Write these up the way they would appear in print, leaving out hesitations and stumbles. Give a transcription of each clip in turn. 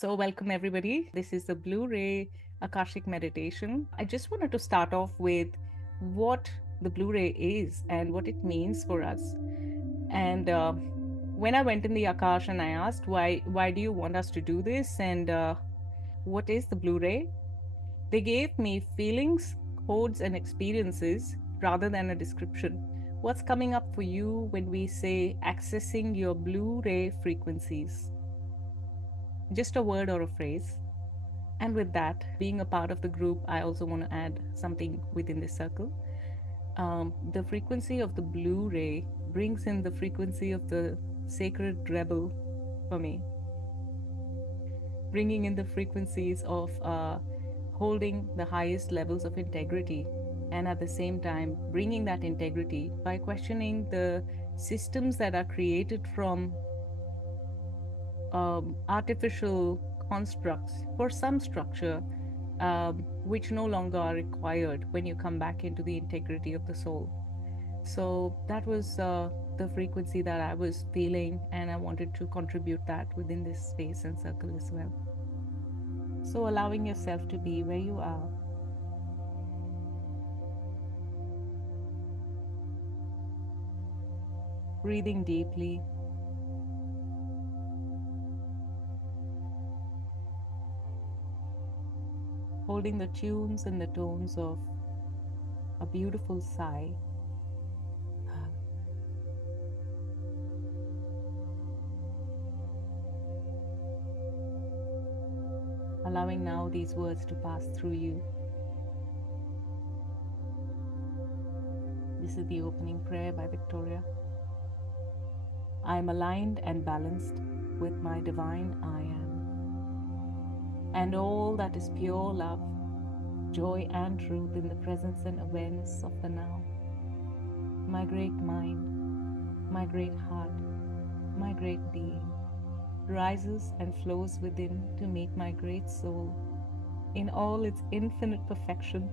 So, welcome everybody. This is the Blu ray Akashic Meditation. I just wanted to start off with what the Blu ray is and what it means for us. And when I went in the Akash and I asked, why do you want us to do this? And what is the Blu ray? They gave me feelings, codes, and experiences rather than a description. What's coming up for you when we say accessing your Blu ray frequencies? Just a word or a phrase. And with that, being a part of the group, I also want to add something within this circle. The frequency of the Blu ray brings in the frequency of the sacred rebel for me, bringing in the frequencies of holding the highest levels of integrity, and at the same time, bringing that integrity by questioning the systems that are created from artificial constructs for some structure, which no longer are required when you come back into the integrity of the soul. So that was the frequency that I was feeling, and I wanted to contribute that within this space and circle as well. So allowing yourself to be where you are, breathing deeply, holding the tunes and the tones of a beautiful sigh. Allowing now these words to pass through you. This is the opening prayer by Victoria. I am aligned and balanced with my divine I am, and all that is pure love, joy, and truth in the presence and awareness of the now. My great mind, my great heart, my great being rises and flows within to meet my great soul in all its infinite perfection,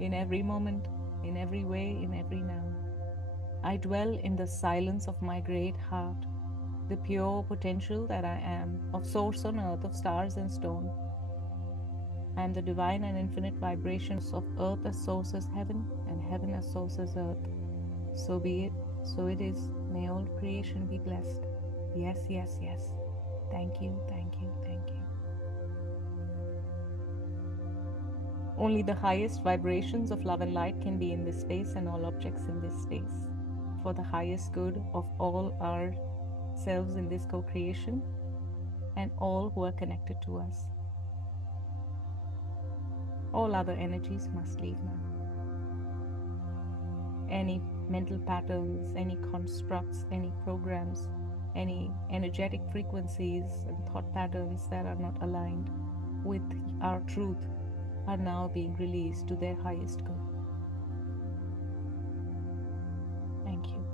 in every moment, in every way, in every now. I dwell in the silence of my great heart, the pure potential that I am, of source on earth, of stars and stone. I am the divine and infinite vibrations of earth as source as heaven, and heaven as source as earth. So be it, so it is. May all creation be blessed. Yes, yes, yes. Thank you, thank you, thank you. Only the highest vibrations of love and light can be in this space and all objects in this space, for the highest good of all ourselves in this co-creation and all who are connected to us. All other energies must leave now. Any mental patterns, any constructs, any programs, any energetic frequencies and thought patterns that are not aligned with our truth are now being released to their highest good. Thank you.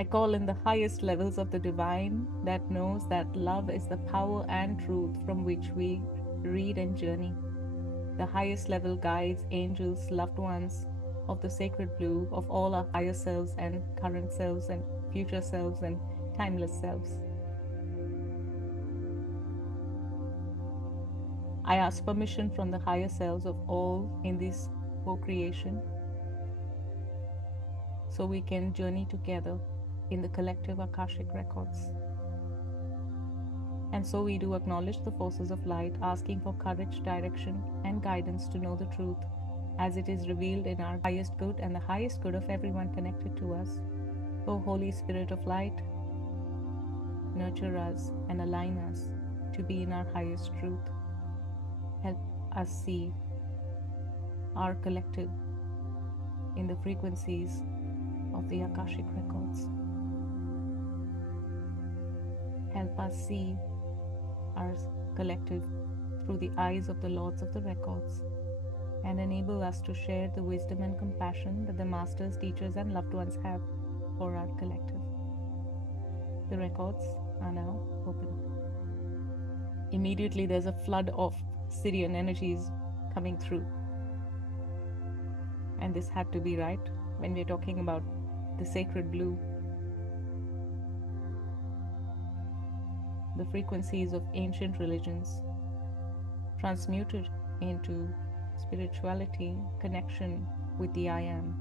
I call in the highest levels of the divine that knows that love is the power and truth from which we read and journey. The highest level guides, angels, loved ones of the sacred blue of all our higher selves and current selves and future selves and timeless selves. I ask permission from the higher selves of all in this co-creation so we can journey together in the collective Akashic records. And so we do acknowledge the forces of light, asking for courage, direction, and guidance to know the truth as it is revealed in our highest good and the highest good of everyone connected to us. O Holy Spirit of light, nurture us and align us to be in our highest truth. Help us see our collective in the frequencies of the Akashic records. Help us see our collective through the eyes of the Lords of the Records, and enable us to share the wisdom and compassion that the masters, teachers, and loved ones have for our collective. The records are now open. Immediately there's a flood of Syrian energies coming through. And this had to be right when we're talking about the sacred blue. the frequencies of ancient religions, transmuted into spirituality, connection with the I Am.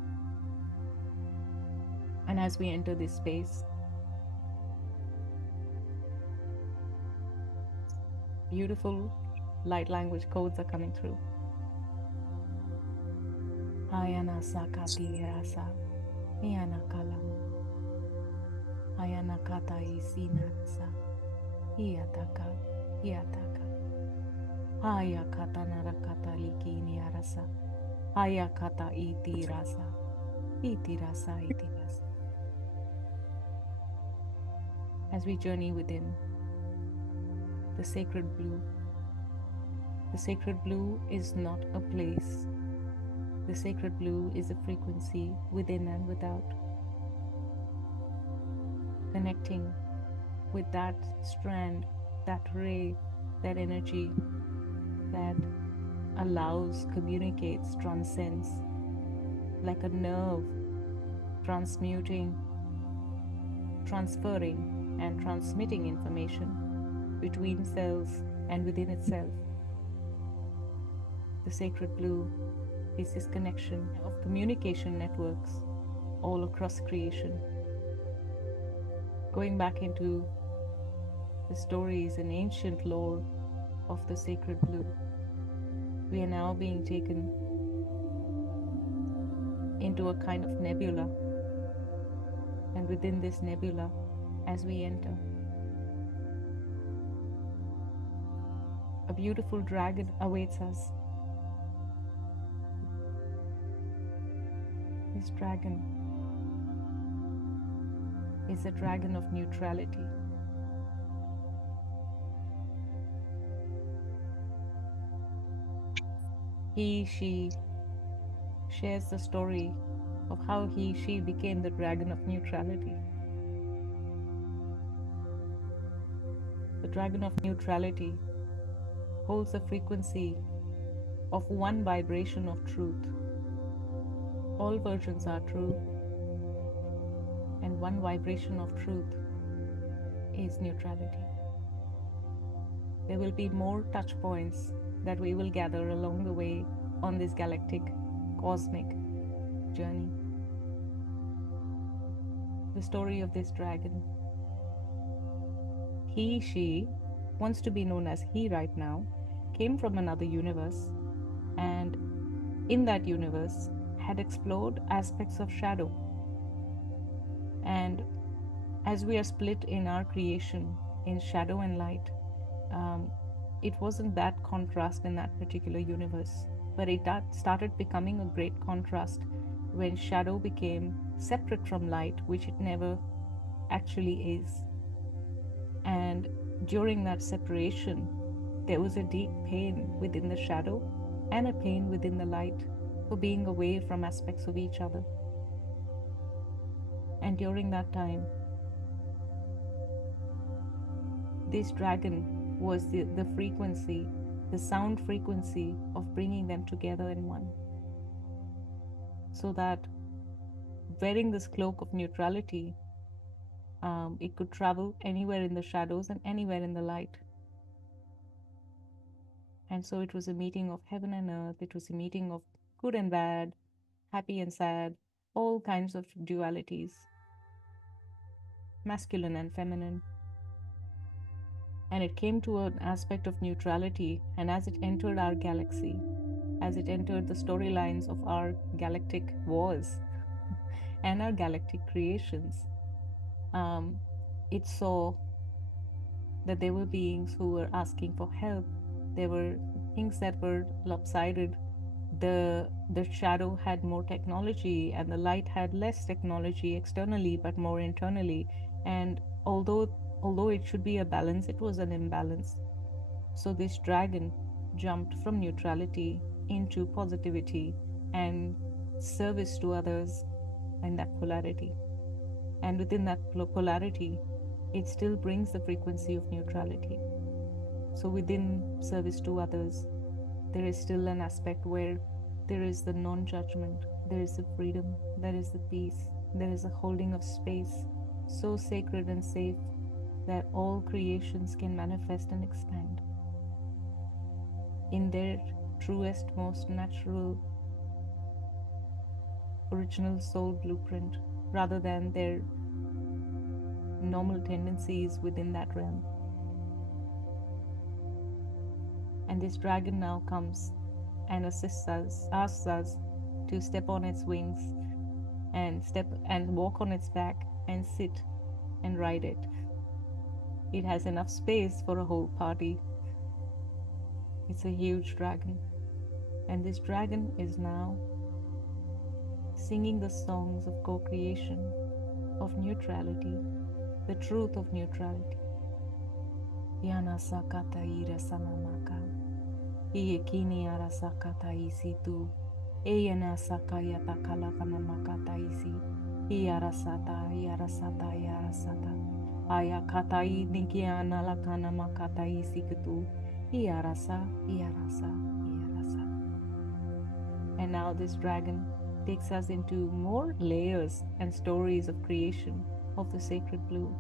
And as we enter this space, beautiful light language codes are coming through. Ayana sakati rasa, Ayana kalam, Ayana kata isinasa, Iataka, Iataka, Haya kata narakata likini arasa, Haya kata iti rasa, iti rasa, iti rasa. As we journey within the sacred blue is not a place. The sacred blue is a frequency within and without, connecting with that strand, that ray, that energy that allows, communicates, transcends, like a nerve, transmuting, transferring, and transmitting information between cells and within itself. The sacred blue is this connection of communication networks all across creation. Going back into the stories and ancient lore of the sacred blue, we are now being taken into a kind of nebula. And within this nebula, as we enter, a beautiful dragon awaits us. This dragon is a dragon of neutrality. She shares the story of how she became the dragon of neutrality. The dragon of neutrality holds a frequency of one vibration of truth. All versions are true, and one vibration of truth is neutrality. There will be more touch points that we will gather along the way on this galactic, cosmic journey. The story of this dragon. She wants to be known as he right now, came from another universe, and in that universe had explored aspects of shadow. And as we are split in our creation in shadow and light, it wasn't that contrast in that particular universe, but it started becoming a great contrast when shadow became separate from light, which it never actually is. And during that separation, there was a deep pain within the shadow and a pain within the light for being away from aspects of each other. And during that time, this dragon was the frequency, the sound frequency of bringing them together in one. So that wearing this cloak of neutrality, it could travel anywhere in the shadows and anywhere in the light. And so it was a meeting of heaven and earth. It was a meeting of good and bad, happy and sad, all kinds of dualities, masculine and feminine. And it came to an aspect of neutrality, and as it entered our galaxy, as it entered the storylines of our galactic wars and our galactic creations, it saw that there were beings who were asking for help. There were things that were lopsided. The shadow had more technology and the light had less technology externally but more internally. And although it should be a balance, it was an imbalance. So this dragon jumped from neutrality into positivity and service to others in that polarity. And within that polarity, it still brings the frequency of neutrality. So within service to others, there is still an aspect where there is the non-judgment, there is the freedom, there is the peace, there is a holding of space, so sacred and safe that all creations can manifest and expand in their truest, most natural, original soul blueprint rather than their normal tendencies within that realm. And this dragon now comes and assists us, asks us to step on its wings and walk on its back and sit and ride it. It has enough space for a whole party. It's a huge dragon. And this dragon is now singing the songs of co-creation, of neutrality, the truth of neutrality. Yana sakata ira samamaka. Iekini ara sakata isi tu. Eyana sakaya takala kanamakata isi. Iarasata, iarasata, iarasata. Ayakatai nikiana lakana makata isi kutu. Iarasa, iarasa, iarasa. And now this dragon takes us into more layers and stories of creation of the sacred blue.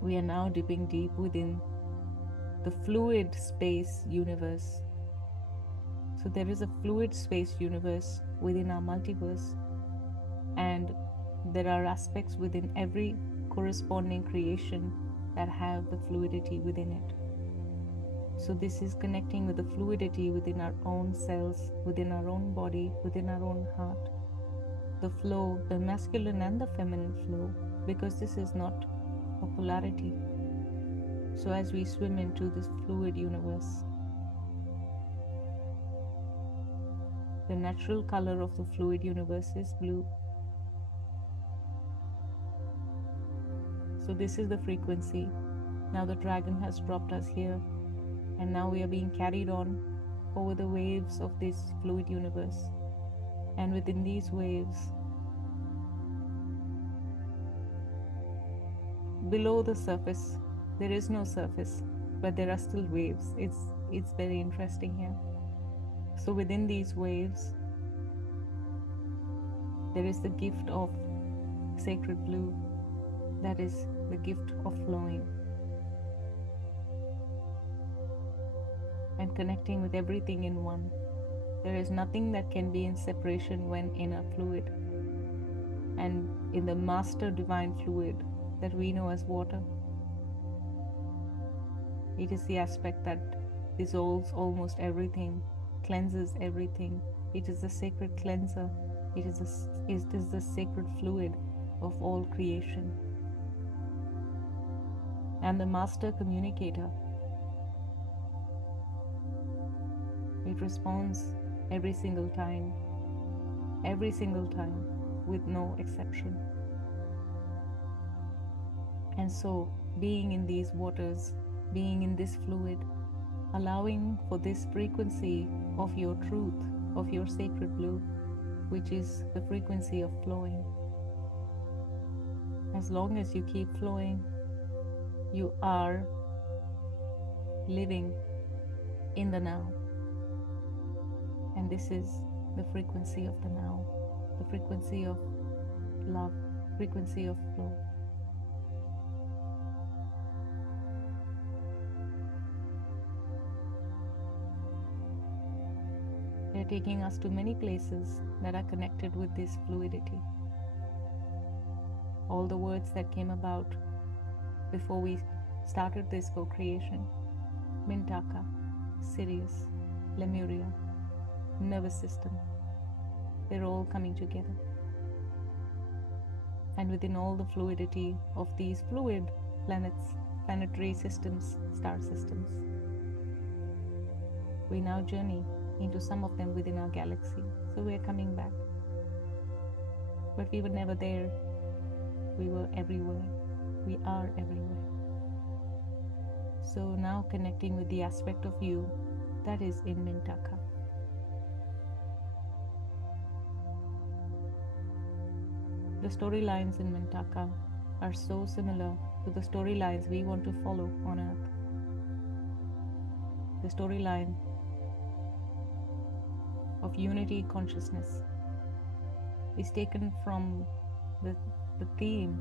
We are now dipping deep within the fluid space universe. So there is a fluid space universe within our multiverse, and there are aspects within every corresponding creation that have the fluidity within it. So this is connecting with the fluidity within our own cells, within our own body, within our own heart. The flow, the masculine and the feminine flow, because this is not a polarity. So as we swim into this fluid universe, the natural color of the fluid universe is blue. So this is the frequency. Now the dragon has dropped us here, and now we are being carried on over the waves of this fluid universe. And within these waves, below the surface, there is no surface, but there are still waves. It's very interesting here. So within these waves, there is the gift of sacred blue, that is the gift of flowing and connecting with everything in one. There is nothing that can be in separation when in a fluid, and in the master divine fluid that we know as water. It is the aspect that dissolves almost everything, cleanses everything. It is the sacred cleanser. It is the sacred fluid of all creation. And the master communicator. It responds every single time, with no exception. And so, being in these waters, being in this fluid, allowing for this frequency of your truth, of your sacred blue, which is the frequency of flowing. As long as you keep flowing, you are living in the now. And this is the frequency of the now, the frequency of love, frequency of flow. They're taking us to many places that are connected with this fluidity. All the words that came about before we started this co-creation: Mintaka, Sirius, Lemuria, nervous system, they're all coming together. And within all the fluidity of these fluid planets, planetary systems, star systems, we now journey into some of them within our galaxy. So we're coming back. But we were never there. We were everywhere. We are everywhere. So now connecting with the aspect of you that is in Mintaka. The storylines in Mintaka are so similar to the storylines we want to follow on Earth. The storyline of unity consciousness is taken from the theme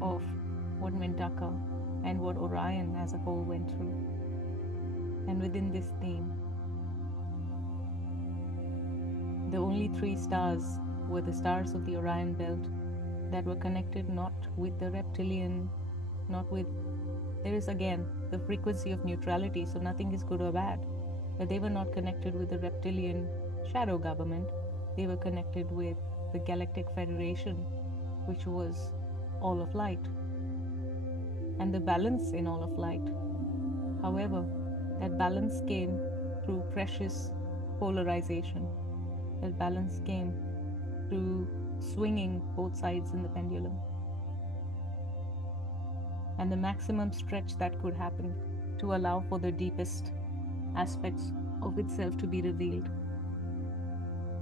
of what Mintaka and what Orion as a whole went through. And within this theme, the only three stars were the stars of the Orion belt that were connected not with the reptilian, not with, there is again the frequency of neutrality, so nothing is good or bad. But they were not connected with the reptilian shadow government. They were connected with the Galactic Federation, which was all of light, and the balance in all of light. However, that balance came through precious polarization. That balance came through swinging both sides in the pendulum. And the maximum stretch that could happen to allow for the deepest aspects of itself to be revealed.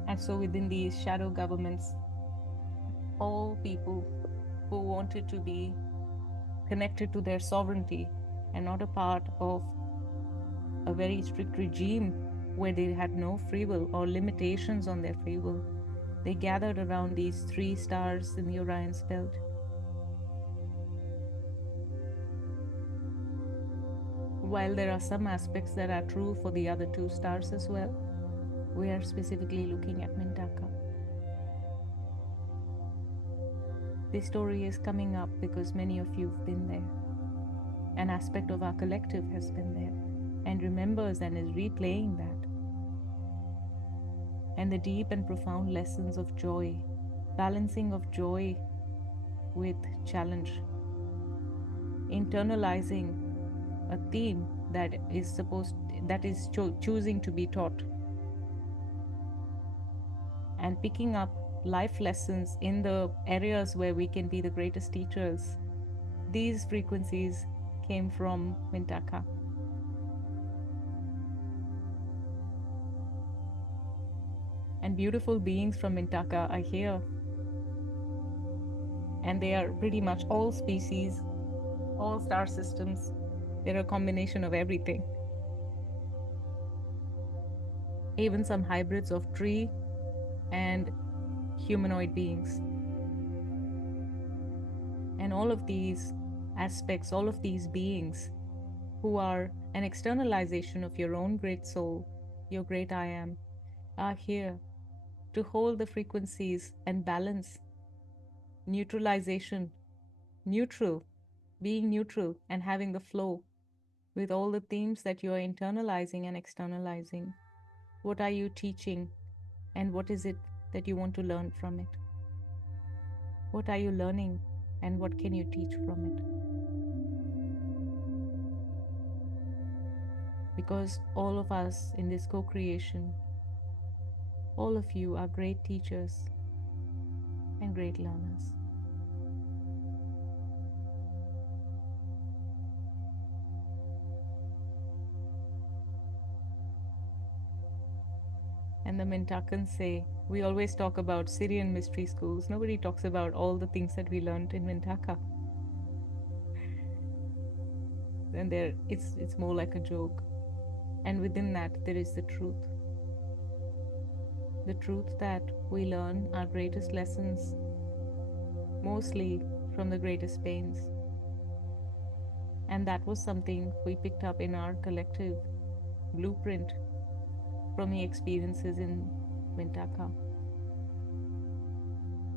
And so within these shadow governments, all people who wanted to be connected to their sovereignty and not a part of a very strict regime where they had no free will or limitations on their free will, they gathered around these three stars in the Orion's belt. While there are some aspects that are true for the other two stars as well, we are specifically looking at Mintaka. This story is coming up because many of you have been there. An aspect of our collective has been there and remembers and is replaying that. And the deep and profound lessons of joy, balancing of joy with challenge, internalizing a theme that is choosing to be taught, and picking up life lessons in the areas where we can be the greatest teachers. These frequencies came from Mintaka. And beautiful beings from Mintaka are here. And they are pretty much all species, all star systems. They're a combination of everything. Even some hybrids of tree and humanoid beings. And all of these aspects, all of these beings who are an externalization of your own great soul, your great I am, are here to hold the frequencies and balance, neutralization, neutral, being neutral and having the flow with all the themes that you are internalizing and externalizing. What are you teaching, and what is it that you want to learn from it? What are you learning, and what can you teach from it? Because all of us in this co-creation, all of you are great teachers and great learners. And the Mintakans say, we always talk about Syrian mystery schools. Nobody talks about all the things that we learned in Mintaka. And it's more like a joke. And within that, there is the truth. The truth that we learn our greatest lessons mostly from the greatest pains. And that was something we picked up in our collective blueprint from the experiences in Mintaka.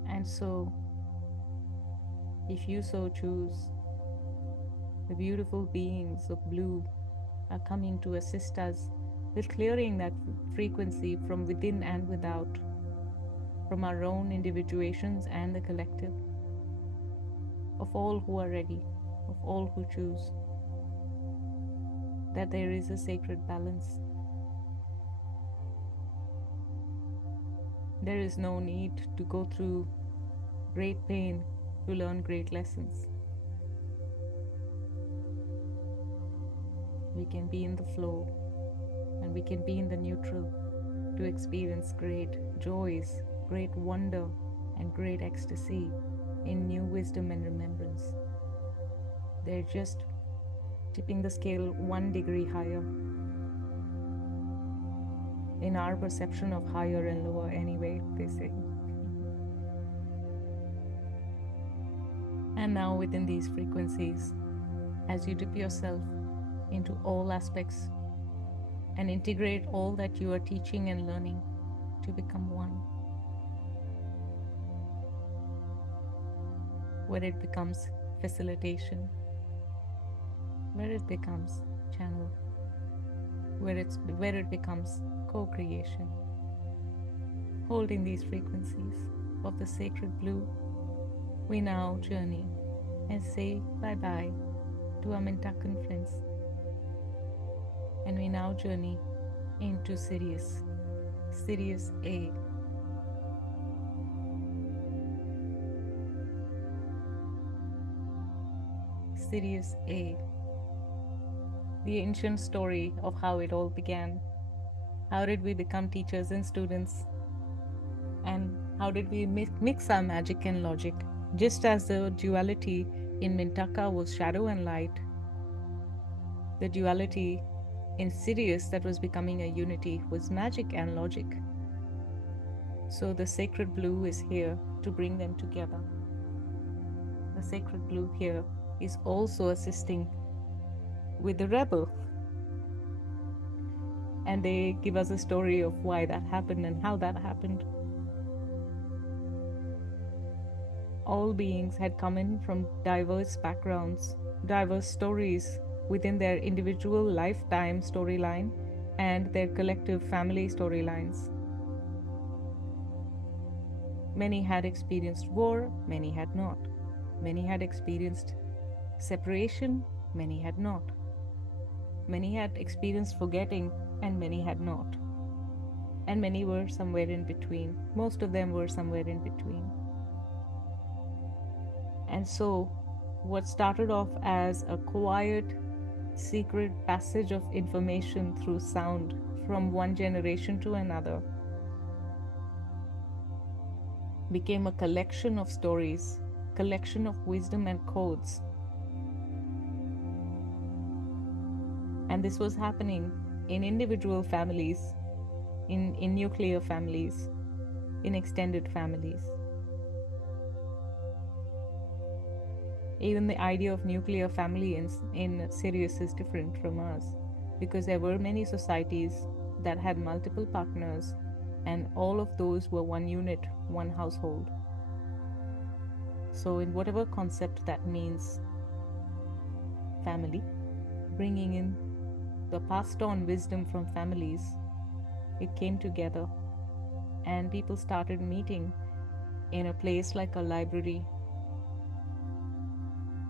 And so, if you so choose, the beautiful beings of blue are coming to assist us with clearing that frequency from within and without, from our own individuations and the collective, of all who are ready, of all who choose, that there is a sacred balance. There is no need to go through great pain to learn great lessons. We can be in the flow and we can be in the neutral to experience great joys, great wonder, and great ecstasy in new wisdom and remembrance. They're just tipping the scale 1 degree higher in our perception of higher and lower anyway, they say. And now, within these frequencies, as you dip yourself into all aspects and integrate all that you are teaching and learning to become one, where it becomes facilitation, where it becomes channel, where it becomes co-creation, holding these frequencies of the sacred blue, we now journey and say bye-bye to our Mintakan friends. And we now journey into Sirius A. Sirius A. The ancient story of how it all began. How did we become teachers and students? And how did we mix our magic and logic? Just as the duality in Mintaka was shadow and light, the duality in Sirius that was becoming a unity was magic and logic. So the sacred blue is here to bring them together. The sacred blue here is also assisting with the rebel. And they give us a story of why that happened and how that happened. All beings had come in from diverse backgrounds, diverse stories within their individual lifetime storyline and their collective family storylines. Many had experienced war, many had not. Many had experienced separation, many had not. Many had experienced forgetting, and many had not. And many were somewhere in between. Most of them were somewhere in between. And so, what started off as a quiet, secret passage of information through sound from one generation to another became a collection of stories, collection of wisdom and codes. And this was happening in individual families, in nuclear families, in extended families. Even the idea of nuclear family in Sirius is different from us, because there were many societies that had multiple partners, and all of those were one unit, one household. So in whatever concept that means, family, bringing in the passed on wisdom from families, it came together, and people started meeting in a place like a library.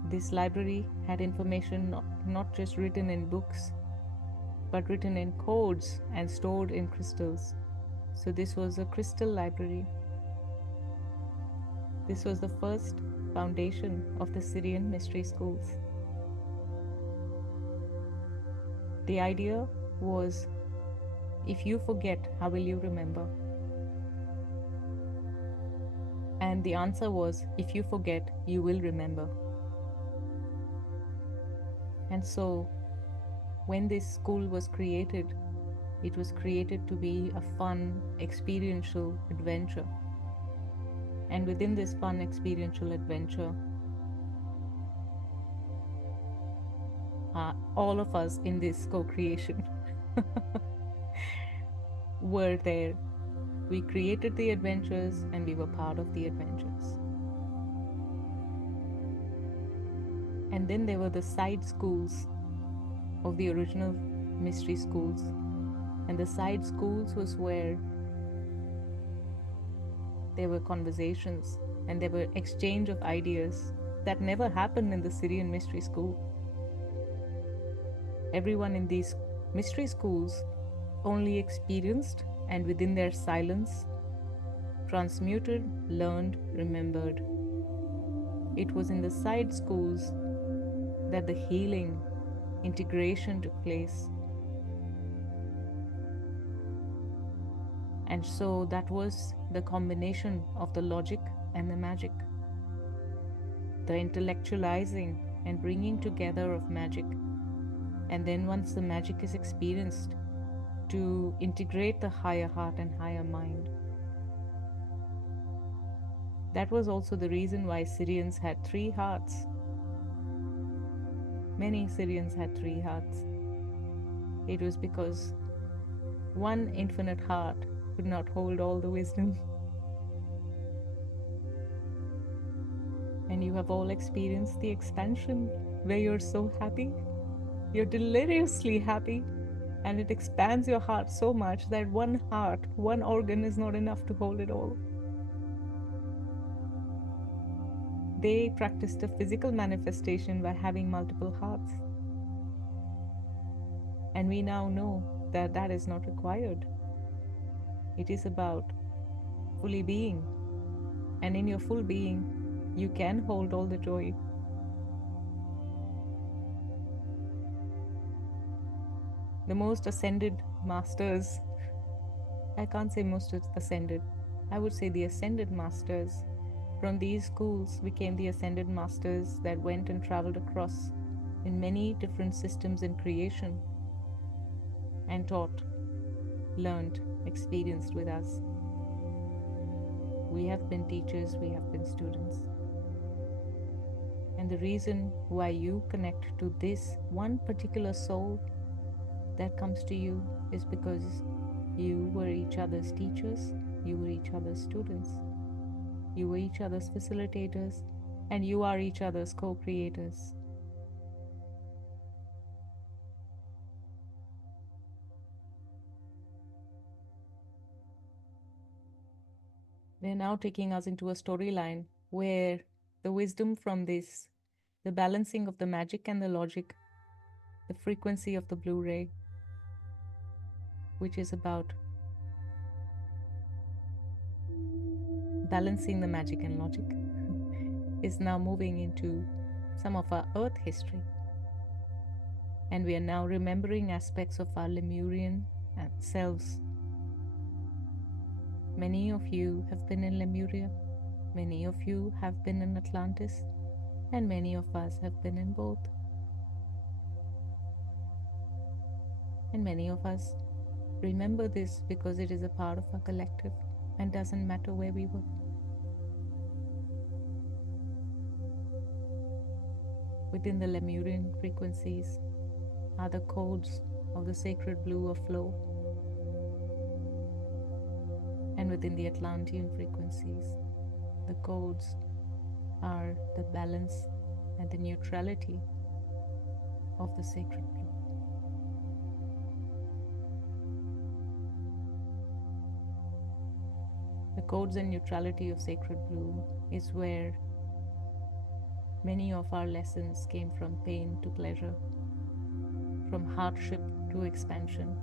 This library had information not just written in books, but written in codes and stored in crystals. So this was a crystal library. This was the first foundation of the Syrian mystery schools. The idea was, if you forget, how will you remember? And the answer was, if you forget, you will remember. And so, when this school was created, it was created to be a fun, experiential adventure. And within this fun, experiential adventure, all of us in this co-creation were there. We created the adventures and we were part of the adventures. And then there were the side schools of the original mystery schools. And the side schools was where there were conversations and there were exchange of ideas that never happened in the Syrian mystery school. Everyone in these mystery schools only experienced, and within their silence, transmuted, learned, remembered. It was in the side schools that the healing, integration took place. And so that was the combination of the logic and the magic, the intellectualizing and bringing together of magic. And then once the magic is experienced, to integrate the higher heart and higher mind. That was also the reason why Syrians had three hearts. Many Syrians had three hearts. It was because one infinite heart could not hold all the wisdom. And you have all experienced the expansion where you're so happy. You're deliriously happy, and it expands your heart so much that one heart, one organ is not enough to hold it all. They practiced a physical manifestation by having multiple hearts. And we now know that that is not required. It is about fully being. And in your full being, you can hold all the joy. The most ascended masters, I can't say most ascended, I would say the ascended masters from these schools became the ascended masters that went and traveled across in many different systems in creation and taught, learned, experienced with us. We have been teachers, we have been students. And the reason why you connect to this one particular soul that comes to you is because you were each other's teachers, you were each other's students, you were each other's facilitators, and you are each other's co-creators. They're now taking us into a storyline where the wisdom from this, the balancing of the magic and the logic, the frequency of the blue ray, which is about balancing the magic and logic, is now moving into some of our earth history. And we are now remembering aspects of our Lemurian selves. Many of you have been in Lemuria, many of you have been in Atlantis, and many of us have been in both. And many of us remember this because it is a part of our collective and doesn't matter where we were. Within the Lemurian frequencies are the codes of the sacred blue of flow. And within the Atlantean frequencies, the codes are the balance and the neutrality of the sacred blue. The codes and neutrality of sacred blue is where many of our lessons came from pain to pleasure, from hardship to expansion.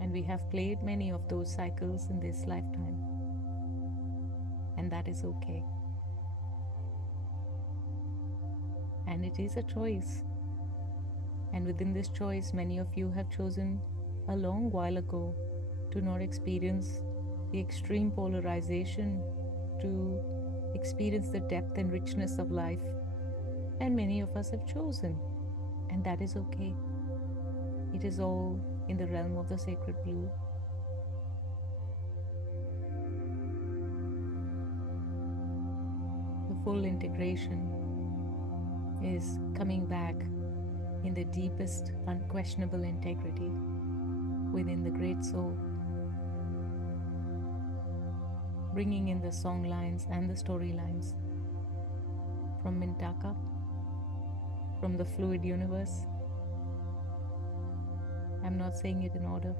And we have played many of those cycles in this lifetime. And that is okay. And it is a choice. And within this choice, many of you have chosen a long while ago to not experience the extreme polarization, to experience the depth and richness of life. And many of us have chosen, and that is okay. It is all in the realm of the sacred blue. The full integration is coming back in the deepest, unquestionable integrity within the great soul, bringing in the songlines and the storylines from Mintaka, from the fluid universe. I'm not saying it in order.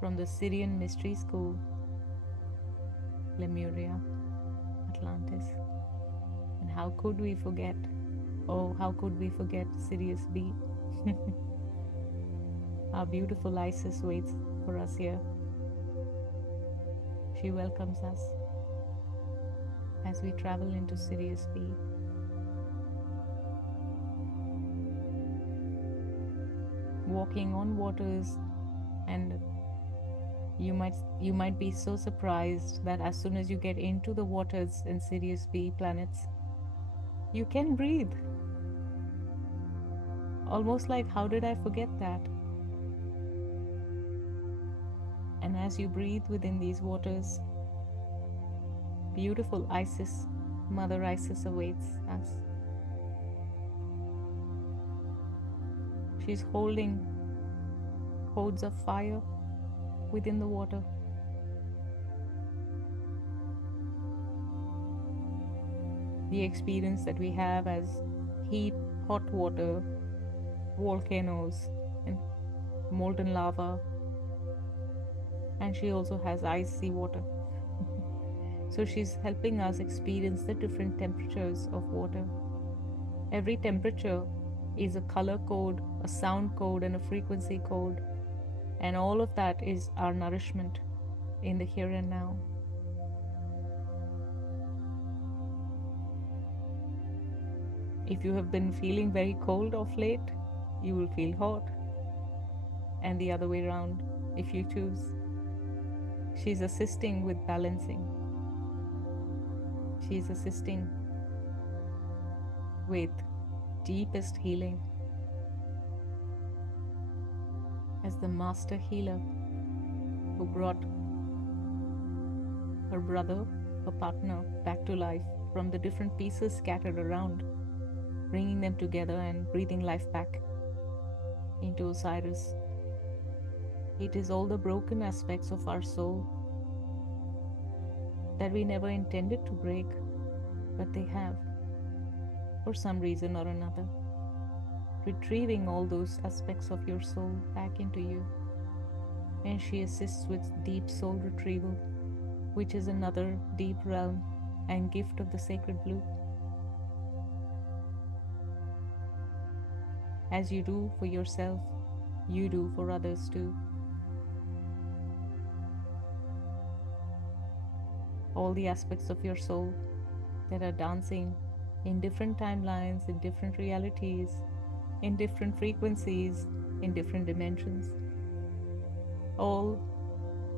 From the Syrian mystery school, Lemuria, Atlantis. And how could we forget? Oh, how could we forget Sirius B? Our beautiful Isis waits for us here. She welcomes us as we travel into Sirius B. Walking on waters, and you might be so surprised that as soon as you get into the waters in Sirius B planets, you can breathe. Almost like, how did I forget that? as you breathe within these waters, beautiful Isis, Mother Isis awaits us. She's holding codes of fire within the water. The experience that we have as heat, hot water, volcanoes, and molten lava. And she also has icy water. So she's helping us experience the different temperatures of water. Every temperature is a color code, a sound code, and a frequency code. And all of that is our nourishment in the here and now. If you have been feeling very cold of late, you will feel hot. And the other way around, if you choose. She's assisting with balancing. She's assisting with deepest healing as the master healer who brought her brother, her partner, back to life from the different pieces scattered around, bringing them together and breathing life back into Osiris. It is all the broken aspects of our soul that we never intended to break, but they have, for some reason or another. Retrieving all those aspects of your soul back into you. And she assists with deep soul retrieval, which is another deep realm and gift of the sacred blue. As you do for yourself, you do for others too. All the aspects of your soul that are dancing in different timelines, in different realities, in different frequencies, in different dimensions, all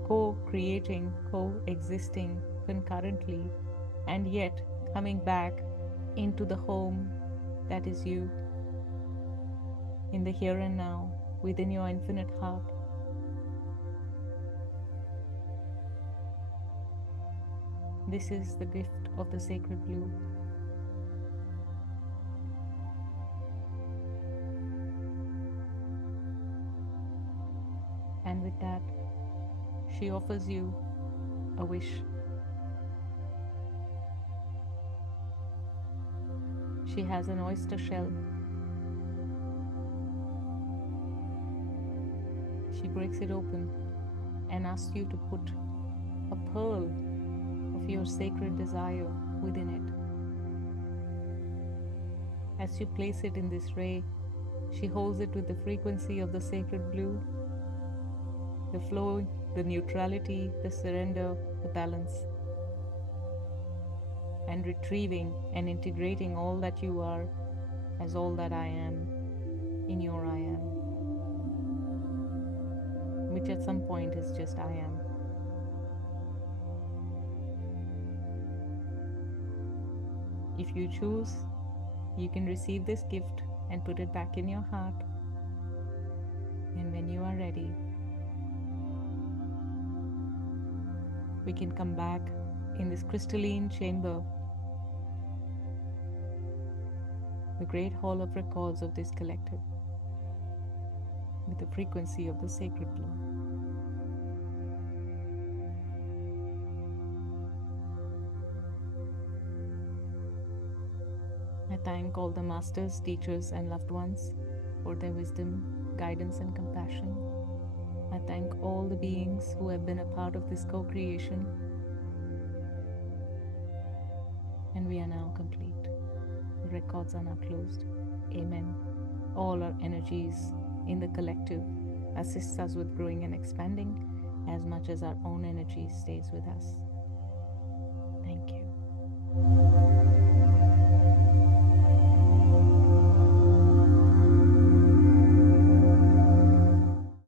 co-creating, co-existing concurrently, and yet coming back into the home that is you, in the here and now, within your infinite heart. This is the gift of the sacred blue. And with that, she offers you a wish. She has an oyster shell. She breaks it open and asks you to put a pearl of your sacred desire within it. As you place it in this ray, she holds it with the frequency of the sacred blue, the flow, the neutrality, the surrender, the balance, and retrieving and integrating all that you are as all that I am in your I am, which at some point is just I am. If you choose, you can receive this gift and put it back in your heart. And when you are ready, we can come back in this crystalline chamber, the great hall of records of this collective, with the frequency of the sacred blue. I thank all the masters, teachers, and loved ones for their wisdom, guidance, and compassion. I thank all the beings who have been a part of this co-creation. And we are now complete. The records are now closed. Amen. All our energies in the collective assists us with growing and expanding as much as our own energy stays with us. Thank you.